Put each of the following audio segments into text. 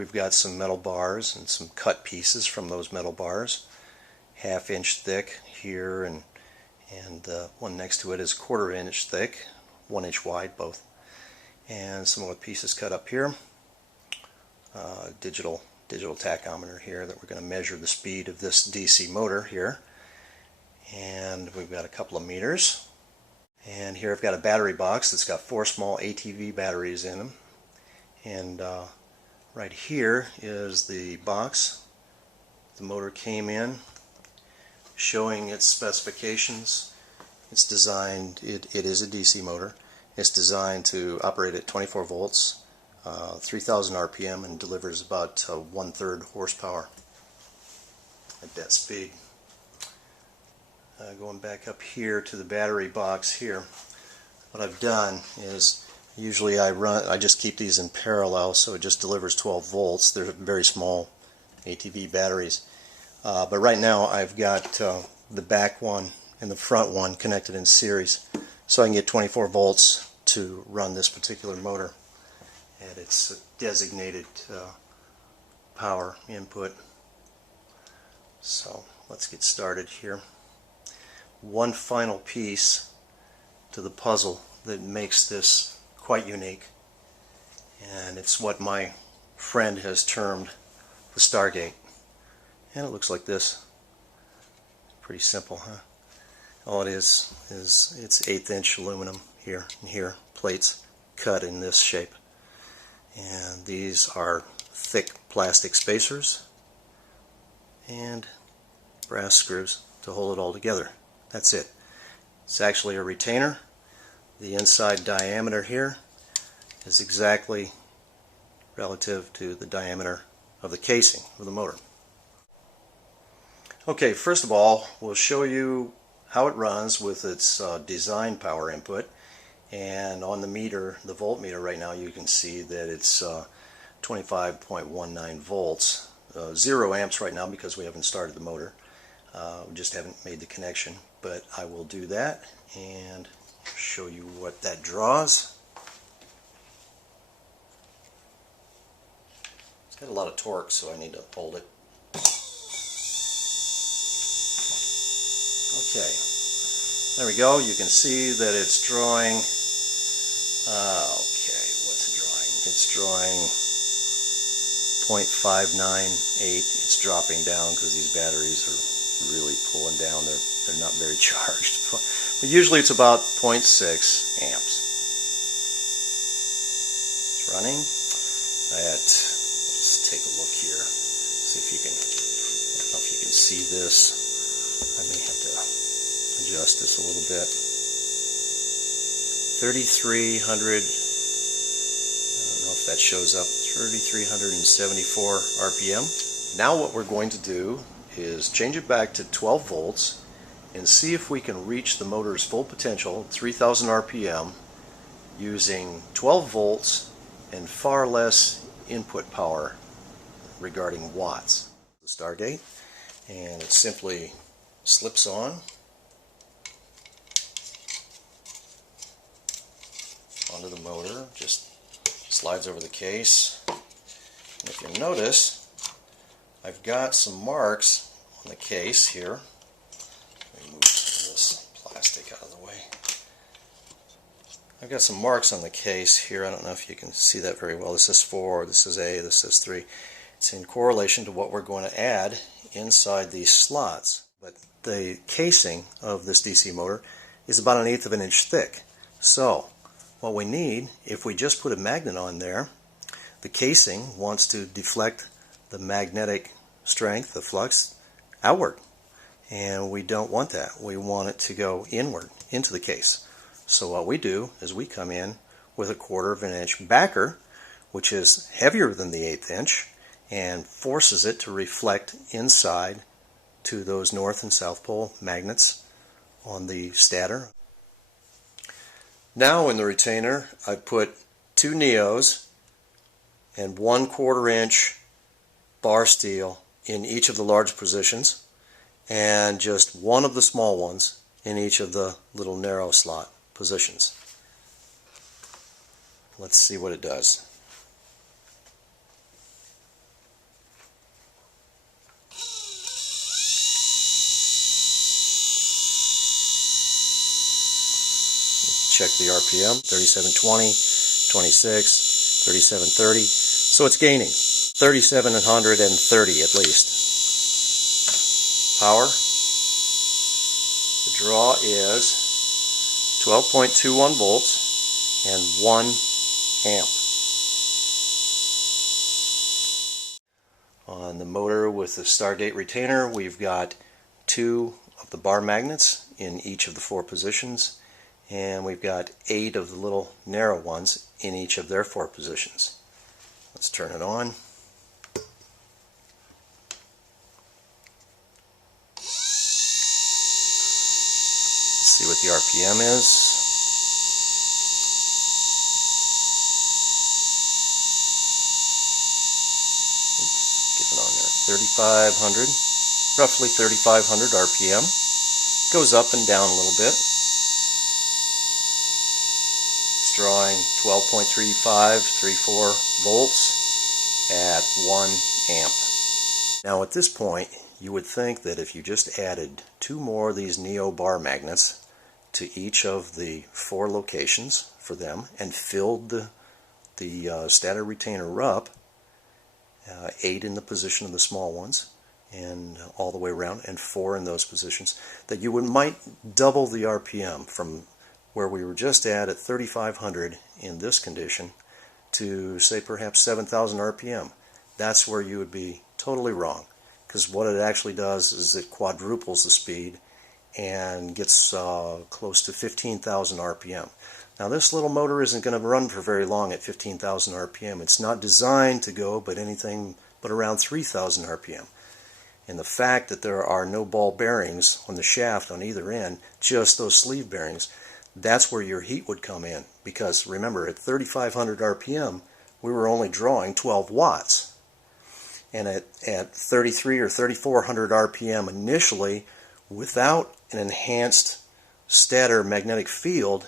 we've got some metal bars and some cut pieces from those metal bars, 1/2 inch thick here, and one next to it is 1/4 inch thick, 1 inch wide both, and some of the pieces cut up here. Digital tachometer here that we're going to measure the speed of this DC motor here, and we've got a couple of meters. And here I've got a battery box that's got 4 small ATV batteries in them, and right here is the box the motor came in, showing its specifications. It's designed, it is a DC motor. It's designed to operate at 24 volts, 3000 RPM, and delivers about 1/3 horsepower at that speed. Going back up here to the battery box here, what I've done is usually I just keep these in parallel, so it just delivers 12 volts. They're very small ATV batteries. But right now I've got the back one and the front one connected in series, so I can get 24 volts to run this particular motor at its designated power input. So let's get started here. One final piece to the puzzle that makes this quite unique, and it's what my friend has termed the Stargate, and it looks like this. Pretty simple, huh? All it is it's 1/8 inch aluminum here and here, plates cut in this shape, and these are thick plastic spacers and brass screws to hold it all together. That's it. It's actually a retainer. The inside diameter here is exactly relative to the diameter of the casing of the motor. Okay, first of all, we'll show you how it runs with its design power input. And on the meter, the voltmeter right now, you can see that it's 25.19 volts. 0 amps right now because we haven't started the motor. We just haven't made the connection, but I will do that and show you what that draws. It's got a lot of torque, so I need to hold it. Okay, there we go. You can see that it's drawing. Okay, what's it drawing? It's drawing 0.598. It's dropping down because these batteries are really pulling down. They're not very charged, but usually it's about 0.6 amps. It's running at, let's take a look here, see if you can, I don't know if you can see this. I may have to adjust this a little bit. 3,300, I don't know if that shows up, 3,374 RPM. Now what we're going to do is change it back to 12 volts and see if we can reach the motor's full potential, 3,000 RPM, using 12 volts and far less input power regarding watts. The Stargate, and it simply slips on onto the motor, just slides over the case. And if you notice, I've got some marks on the case here. Let me move this plastic out of the way. I've got some marks on the case here. I don't know if you can see that very well. This is 4, this is A, this is 3. It's in correlation to what we're going to add inside these slots. But the casing of this DC motor is about 1/8 of an inch thick. So what we need, if we just put a magnet on there, the casing wants to deflect the magnetic strength, the flux, outward. And we don't want that. We want it to go inward into the case. So what we do is we come in with a 1/4 of an inch backer, which is heavier than the 1/8 inch, and forces it to reflect inside to those north and south pole magnets on the stator. Now in the retainer I put 2 neos and 1/4 inch bar steel in each of the large positions, and just one of the small ones in each of the little narrow slot positions. Let's see what it does. check the RPM, 3720, 26, 3730. So it's gaining 3730 at least. Power. The draw is 12.21 volts and 1 amp. On the motor with the Stargate retainer, we've got 2 of the bar magnets in each of the 4 positions, and we've got 8 of the little narrow ones in each of their 4 positions. Let's turn it on. Let's see what the RPM is. Get it on there. 3,500, roughly 3,500 RPM. Goes up and down a little bit. It's drawing 12.34 volts at 1 amp. Now at this point, you would think that if you just added 2 more of these Neo bar magnets to each of the 4 locations for them and filled the stator retainer up, 8 in the position of the small ones and all the way around, and 4 in those positions, that you might double the RPM from where we were just at 3,500 in this condition to say perhaps 7,000 RPM. That's where you would be totally wrong, because what it actually does is it quadruples the speed and gets close to 15,000 RPM. Now this little motor isn't going to run for very long at 15,000 RPM. It's not designed to go but anything but around 3,000 RPM. And the fact that there are no ball bearings on the shaft on either end, just those sleeve bearings, that's where your heat would come in. Because remember, at 3,500 RPM, we were only drawing 12 watts. And at 33 or 3,400 RPM initially, without an enhanced stator magnetic field,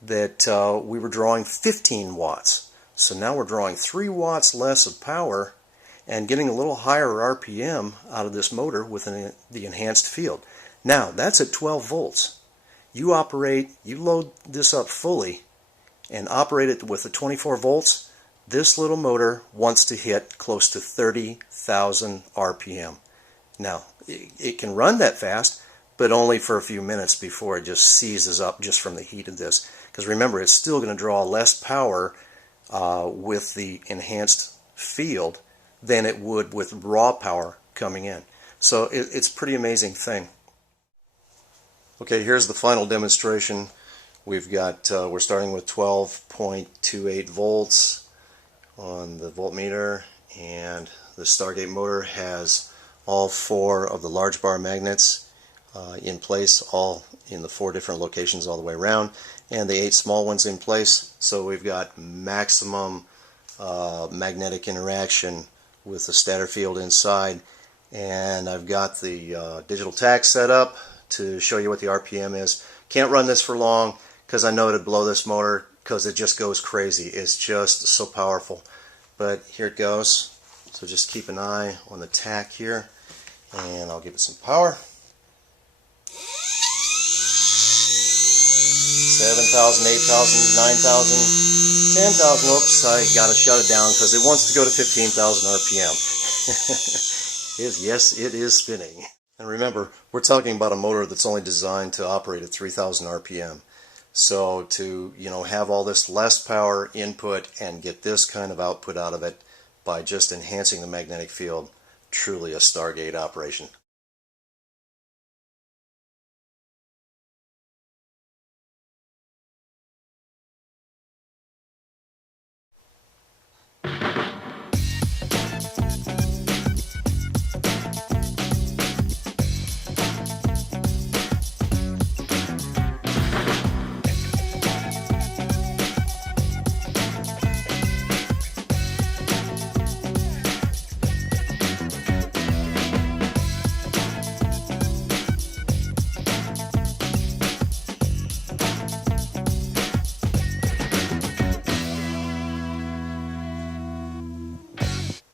that we were drawing 15 watts. So now we're drawing 3 watts less of power and getting a little higher RPM out of this motor with the enhanced field. Now, that's at 12 volts. You load this up fully and operate it with the 24 volts, this little motor wants to hit close to 30,000 RPM. Now, it can run that fast, but only for a few minutes before it just seizes up just from the heat of this. Because remember, it's still going to draw less power with the enhanced field than it would with raw power coming in. So it's a pretty amazing thing. Okay, here's the final demonstration. We've got we're starting with 12.28 volts on the voltmeter, and the Stargate motor has all 4 of the large bar magnets in place, all in the 4 different locations all the way around, and the 8 small ones in place. So we've got maximum magnetic interaction with the stator field inside, and I've got the digital tach set up to show you what the RPM is. Can't run this for long because I know it'd blow this motor because it just goes crazy. It's just so powerful. But here it goes. So just keep an eye on the tach here, and I'll give it some power. 7,000, 8,000, 9,000, 10,000. Oops, I got to shut it down because it wants to go to 15,000 RPM. Yes, it is spinning. And remember, we're talking about a motor that's only designed to operate at 3,000 RPM. So to have all this less power input and get this kind of output out of it by just enhancing the magnetic field, truly a Stargate operation.